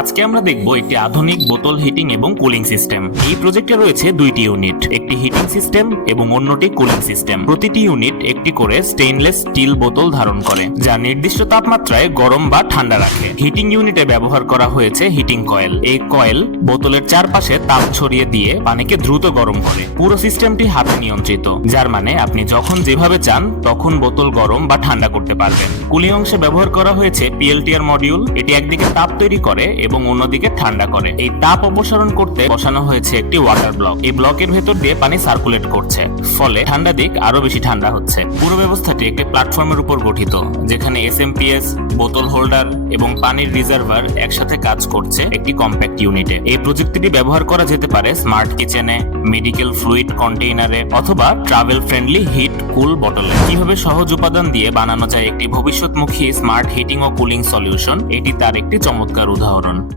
আজকে আমরা দেখব একটি আধুনিক বোতল হিটিং এবং কুলিং সিস্টেম। এই প্রজেক্টে রয়েছে দুইটি ইউনিট, একটি হিটিং সিস্টেম এবং অন্যটি কুলিং সিস্টেম। প্রতিটি ইউনিট একটি করে স্টেইনলেস স্টিল বোতল ধারণ করে, যা নির্দিষ্ট তাপমাত্রায় গরম বা ঠান্ডা রাখে। হিটিং ইউনিটে ব্যবহার করা হয়েছে হিটিং কয়েল। এই কয়েল বোতলের চারপাশে তাপ ছড়িয়ে দিয়ে পানিকে দ্রুত গরম করে। পুরো সিস্টেমটি হাতে নিয়ন্ত্রিত, যার মানে আপনি যখন যেভাবে চান, তখন বোতল গরম বা ঠান্ডা করতে পারবেন। কুলিং অংশে ব্যবহার করা হয়েছে পিএলটিআর মডিউল। এটি একদিকে তাপ তৈরি করে এবং অন্যদিকে ঠান্ডা করে। এই তাপ অপসারণ করতে বসানো হয়েছে একটি ওয়াটার ব্লক এই ব্লকের ভেতর দিয়ে পানি সার্কুলেট করছে। ফলে ঠান্ডা দিক আরও বেশি ঠান্ডা হচ্ছে। পুরো ব্যবস্থাটি একটি প্ল্যাটফর্মের উপর গঠিত, যেখানে এস বোতল হোল্ডার এবং পানির রিজার্ভার একসাথে কাজ করছে একটি কম্প্যাক্ট ইউনিটে। এই প্রযুক্তিটি ব্যবহার করা যেতে পারে স্মার্ট কিচেনে, মেডিকেল ফ্লুইড কন্টেইনারে অথবা ট্রাভেল ফ্রেন্ডলি হিট কুল বটলে কীভাবে সহজ উপাদান দিয়ে বানানো যায় একটি ভবিষ্যৎমুখী স্মার্ট হিটিং ও কুলিং সলিউশন এটি তার একটি চমৎকার উদাহরণ।